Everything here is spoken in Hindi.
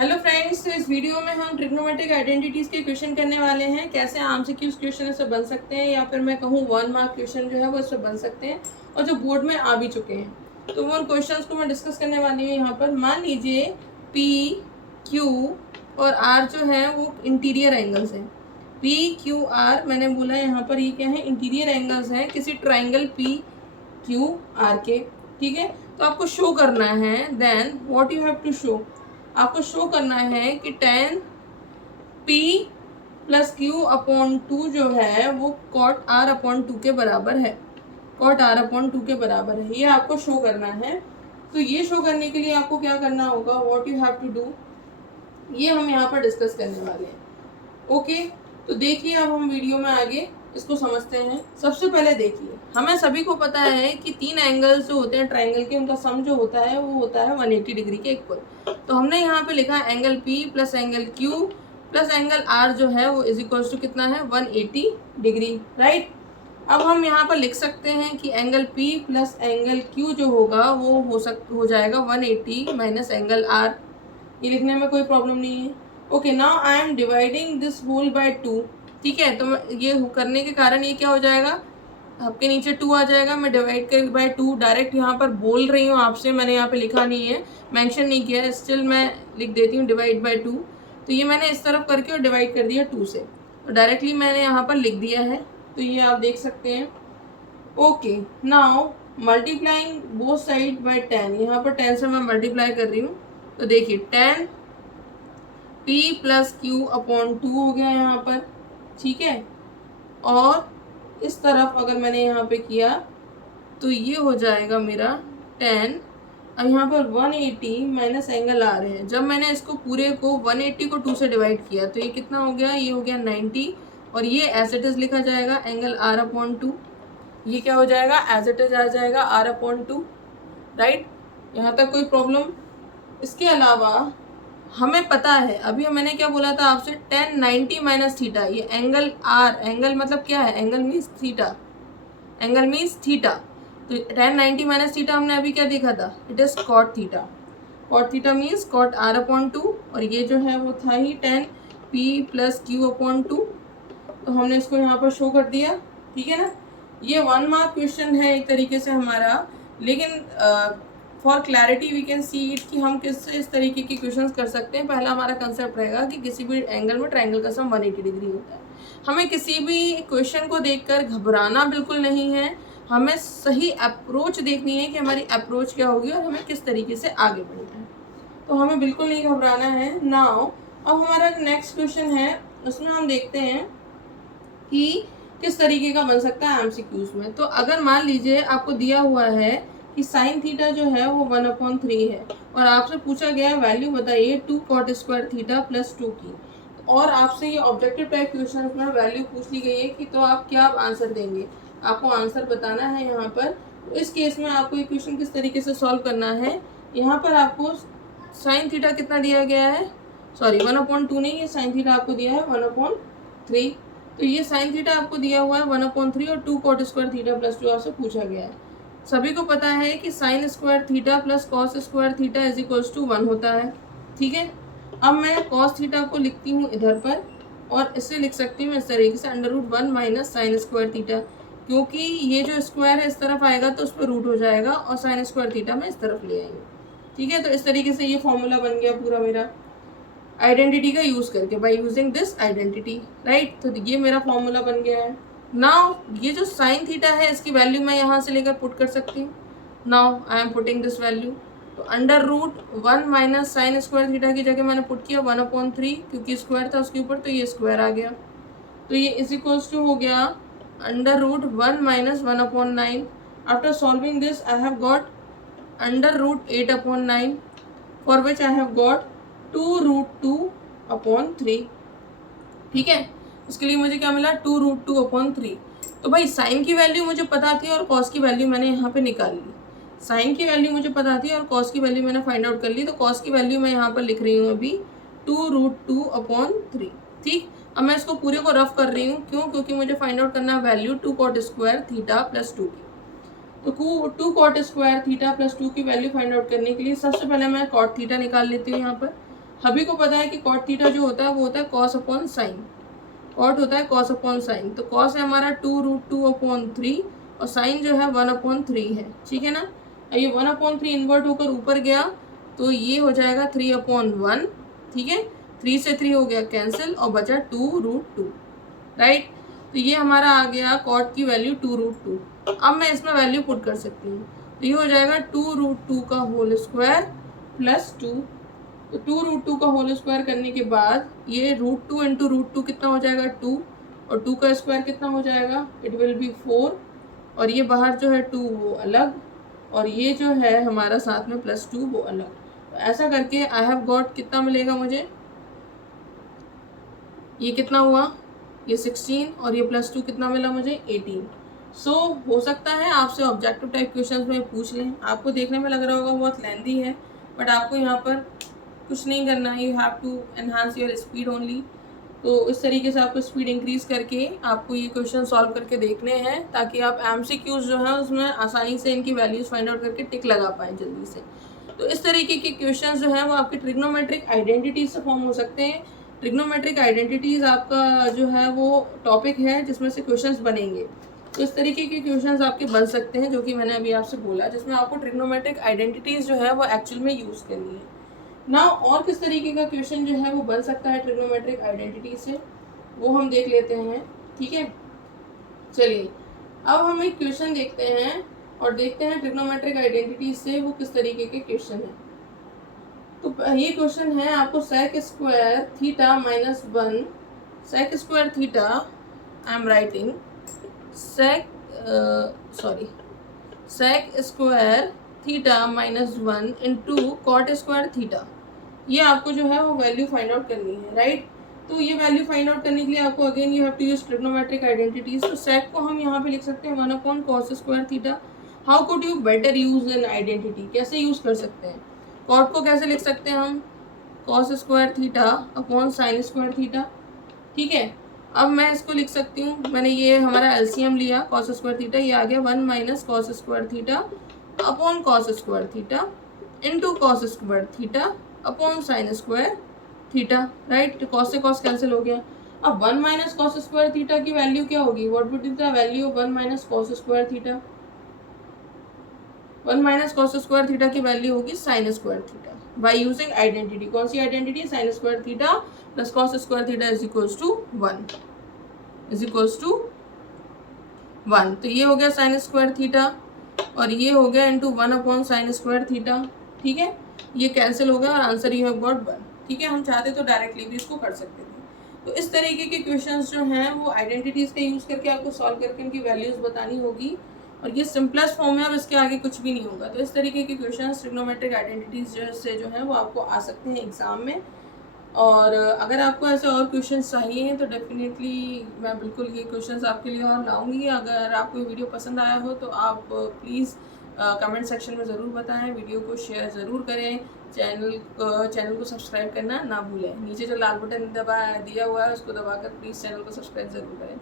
हेलो फ्रेंड्स, तो इस वीडियो में हम ट्रिग्नोमेट्रिक आइडेंटिटीज के क्वेश्चन करने वाले हैं। कैसे एमसीक्यूज क्वेश्चन इससे बन सकते हैं या फिर मैं कहूँ 1 मार्क क्वेश्चन जो है वो इससे बन सकते हैं और जो बोर्ड में आ भी चुके हैं। तो वो उन क्वेश्चंस को मैं डिस्कस करने वाली हूँ यहाँ पर। मान लीजिए पी क्यू और आर जो है वो इंटीरियर एंगल्स हैं। पी क्यू आर मैंने बोला यहाँ पर ये क्या है, इंटीरियर एंगल्स हैं किसी ट्राइंगल पी क्यू आर के। ठीक है, तो आपको शो करना है, then what you have to show, आपको शो करना है कि tan P plus Q upon 2 जो है वो कॉट R अपॉन 2 के बराबर है। कॉट R अपॉन 2 के बराबर है, ये आपको शो करना है। तो ये शो करने के लिए आपको क्या करना होगा, what you have to do, ये हम यहाँ पर डिस्कस करने वाले हैं। ओके, तो देखिए अब हम वीडियो में आगे इसको समझते हैं। सबसे पहले देखिए, हमें सभी को पता है कि 3 एंगल्स जो होते हैं ट्राइंगल के, उनका सम जो होता है वो होता है 180 डिग्री के इक्वल। तो हमने यहाँ पे लिखा है angle P plus angle Q plus angle R जो है वो इज इक्वल्स टू कितना है, 180 डिग्री, राइट। अब हम यहाँ पर लिख सकते हैं कि angle P plus angle Q जो होगा वो हो जाएगा 180 माइनस एंगल R। ये लिखने में कोई प्रॉब्लम नहीं है। Okay, now I am dividing this whole by 2। ठीक है, तो ये करने के कारण ये क्या हो जाएगा, आपके नीचे 2 आ जाएगा। मैं डिवाइड कर बाय 2 डायरेक्ट यहाँ पर बोल रही हूँ आपसे, मैंने यहाँ पे लिखा नहीं है, मेंशन नहीं किया है, स्टिल मैं लिख देती हूँ डिवाइड बाय 2। तो ये मैंने इस तरफ करके और डिवाइड कर दिया 2 से, तो डायरेक्टली मैंने यहाँ पर लिख दिया है। तो ये आप देख सकते हैं। Okay, now multiplying both side by 10, यहाँ पर 10 से मैं मल्टीप्लाई कर रही हूँ। तो देखिए 10 P प्लस क्यू अपॉन 2 हो गया यहाँ पर। ठीक है, और इस तरफ अगर मैंने यहाँ पे किया तो ये हो जाएगा मेरा 10। अब यहाँ पर 180 माइनस एंगल आ रहे हैं। जब मैंने इसको पूरे को 180 को 2 से डिवाइड किया तो ये कितना हो गया, ये हो गया 90, और ये एज इट इज लिखा जाएगा एंगल R अपॉन 2। ये क्या हो जाएगा, एज इट इज आ जाएगा R अपॉन 2, राइट। यहाँ तक कोई प्रॉब्लम। इसके अलावा हमें पता है, अभी मैंने क्या बोला था आपसे, 1090 माइनस थीटा, ये एंगल R, एंगल मतलब क्या है, angle means theta, angle means theta. तो 1090 माइनस थीटा हमने अभी क्या देखा था, it is cot theta. Cot theta means cot R upon 2, और ये जो है वो था ही 10 P प्लस क्यू अपॉन 2। तो हमने इसको यहाँ पर शो कर दिया। ठीक है ना, ये 1 मार्क क्वेश्चन है एक तरीके से हमारा, लेकिन for clarity we can see it कि हम इस तरीके के क्वेश्चंस कर सकते हैं। पहला हमारा कंसेप्ट रहेगा कि किसी भी एंगल में ट्रायंगल का सम 180 डिग्री होता है। हमें किसी भी क्वेश्चन को देखकर घबराना बिल्कुल नहीं है, हमें सही अप्रोच देखनी है कि हमारी अप्रोच क्या होगी और हमें किस तरीके से आगे बढ़ना है। तो हमें बिल्कुल नहीं घबराना है। नाउ अब हमारा नेक्स्ट क्वेश्चन है, उसमें हम देखते हैं कि किस तरीके का बन सकता है एमसीक्यूज में। तो अगर मान लीजिए आपको दिया हुआ है कि साइन थीटा जो है वो 1/3 है, और आपसे पूछा गया है वैल्यू बताइए 2 कॉट स्क्वायर थीटा प्लस 2 की, और आपसे ये ऑब्जेक्टिव टाइप क्वेश्चन में वैल्यू पूछ ली गई है कि तो आप क्या आंसर देंगे, आपको आंसर बताना है यहाँ पर। तो इस केस में आपको ये क्वेश्चन किस तरीके से सॉल्व करना है, यहाँ पर आपको साइन थीटा कितना दिया गया है, सॉरी 1/2 नहीं, ये साइन थीटा आपको दिया है 1/3। तो ये साइन थीटा आपको दिया हुआ है 1/3 और 2 कॉट स्क्वायर थीटा प्लस 2 आपसे पूछा गया है। सभी को पता है कि sine square theta plus cos square theta is equals to 1 होता है। ठीक है, अब मैं कॉस थीटा को लिखती हूँ इधर पर, और इससे लिख सकती हूँ इस तरीके से √1 माइनस साइन स्क्वायर थीटा, क्योंकि ये जो स्क्वायर है इस तरफ आएगा तो उस पर रूट हो जाएगा, और साइन स्क्वायर थीटा मैं इस तरफ ले आएंगे। ठीक है, तो इस तरीके से ये फॉर्मूला बन गया पूरा मेरा आइडेंटिटी का यूज करके, by using this identity, right. तो ये मेरा फॉर्मूला बन गया है। नाउ ये जो साइन थीटा है इसकी वैल्यू मैं यहाँ से लेकर पुट कर सकती हूँ। Now I am putting this value, तो √1 माइनस साइन स्क्वायर थीटा की जगह मैंने पुट किया 1/3, क्योंकि स्क्वायर था उसके ऊपर तो ये स्क्वायर आ गया। तो ये इज इक्वल्स टू हो गया √1 minus 1/9। After solving this I have got √8/9, for which I have got 2√2/3। ठीक है, इसके लिए मुझे क्या मिला, 2√2/3। तो भाई साइन की वैल्यू मुझे पता थी और कॉस की वैल्यू मैंने यहाँ पे निकाल ली। साइन की वैल्यू मुझे पता थी और कॉस की वैल्यू मैंने फाइंड आउट कर ली। तो कॉस की वैल्यू मैं यहाँ पर लिख रही हूँ अभी 2√2/3। ठीक, अब मैं इसको पूरे को रफ कर रही हूँ, क्यों, क्योंकि मुझे फाइंड आउट करना है value 2 cot square theta plus 2 की। तो 2 कॉट स्क्वायर थीटा प्लस 2 की वैल्यू फाइंड आउट करने के लिए सबसे पहले मैं कॉट थीटा निकाल लेती हूँ यहाँ पर। सभी को पता है कि कॉट थीटा जो होता है वो होता है कॉस अपॉन साइन, कॉट होता है कॉस अपॉन साइन, तो कॉस है हमारा 2√2/3 और साइन जो है 1/3 है, ठीक है ना। ये 1/3 इन्वर्ट होकर ऊपर गया तो ये हो जाएगा 3/1, ठीक है। 3 से 3 हो गया कैंसिल और बचा 2√2, राइट। तो ये हमारा आ गया कॉट की वैल्यू 2√2। अब मैं इसमें वैल्यू पुट कर सकती हूँ, तो ये हो जाएगा 2√2 का होल स्क्वायर प्लस 2। तो 2√2 का होल स्क्वायर करने के बाद ये √2 इंटू √2 कितना हो जाएगा 2, और 2 का स्क्वायर कितना हो जाएगा, इट विल बी 4, और ये बाहर जो है 2 वो अलग, और ये जो है हमारा साथ में +2 वो अलग। तो ऐसा करके आई हैव गॉट कितना मिलेगा मुझे, ये कितना हुआ, ये 16 और ये +2 कितना मिला मुझे 18। सो हो सकता है आपसे ऑब्जेक्टिव टाइप क्वेश्चंस में पूछ लें, आपको देखने में लग रहा होगा बहुत लेंथी है, बट आपको यहाँ पर कुछ नहीं करना है, you have to enhance your speed only. तो इस तरीके से आपको स्पीड इंक्रीज करके आपको ये क्वेश्चन सॉल्व करके देखने हैं, ताकि आप MCQs जो है उसमें आसानी से इनकी वैल्यूज फाइंड आउट करके टिक लगा पाएँ जल्दी से। तो इस तरीके के क्वेश्चन जो है वो आपके ट्रिग्नोमेट्रिक आइडेंटिटीज से फॉर्म हो सकते हैं। ट्रिग्नोमेट्रिक आइडेंटिटीज आपका जो है वो टॉपिक है जिसमें से क्वेश्चंस बनेंगे। तो इस तरीके के क्वेश्चंस आपके बन सकते हैं जो कि मैंने अभी आपसे बोला, जिसमें आपको ट्रिग्नोमेट्रिक आइडेंटिटीज जो है वो एक्चुअल में यूज़ करनी है ना। और किस तरीके का क्वेश्चन जो है वो बन सकता है ट्रिग्नोमेट्रिक आइडेंटिटी से, वो हम देख लेते हैं, ठीक है। चलिए अब हम एक क्वेश्चन देखते हैं और देखते हैं ट्रिग्नोमेट्रिक आइडेंटिटी से वो किस तरीके के क्वेश्चन है। तो ये क्वेश्चन है आपको sec square theta -1, sec square theta, I am writing sec square theta -1 into cot square theta. ये आपको जो है वो वैल्यू फाइंड आउट करनी है, राइट। तो ये वैल्यू फाइंड आउट करने के लिए आपको again you have to use trigonometric identities. तो sec को हम यहाँ पे लिख सकते हैं 1/cos square theta. How could you better use an identity, कैसे यूज कर सकते हैं। कॉट को कैसे लिख सकते हैं हम, cos square theta upon sine square theta, ठीक है। अब मैं इसको लिख सकती हूँ, मैंने ये हमारा एलसीएम लिया cos स्क्वायर थीटा, ये आ गया 1 - cos square theta upon cos square theta into cos square theta upon sine square theta, right. तो cos से cos कैंसिल हो गया। अब 1 - cos स्क्वायर थीटा की वैल्यू क्या होगी, what would be the value of 1 - cos square theta. 1 - cos square theta की वैल्यू होगी sine square theta by using identity. कौन सी identity, sine square theta plus cos square theta is equals to 1। तो ये हो गया साइन स्क्वायर थीटा और ये हो गया इंटू 1/sin स्क्वायर थीटा, ठीक है। ये कैंसिल हो गया और आंसर यू हैव गॉट 1, ठीक है। हम चाहते तो डायरेक्टली भी इसको कर सकते थे। तो इस तरीके के क्वेश्चंस जो हैं वो आइडेंटिटीज का यूज़ करके आपको सॉल्व करके इनकी वैल्यूज बतानी होगी, और ये सिंपलेस्ट फॉर्म है, अब इसके आगे कुछ भी नहीं होगा। तो इस तरीके के क्वेश्चंस ट्रिग्नोमेट्रिक आइडेंटिटीज जो है वो आपको आ सकते हैं एग्जाम में। और अगर आपको ऐसे और क्वेश्चंस चाहिए तो डेफिनेटली मैं बिल्कुल ये क्वेश्चंस आपके लिए और लाऊंगी। अगर आपको ये वीडियो पसंद आया हो तो आप प्लीज़ कमेंट सेक्शन में ज़रूर बताएं, वीडियो को शेयर ज़रूर करें, चैनल को सब्सक्राइब करना ना भूलें। नीचे जो लाल बटन दिया हुआ है उसको दबाकर प्लीज़ चैनल को सब्सक्राइब ज़रूर करें।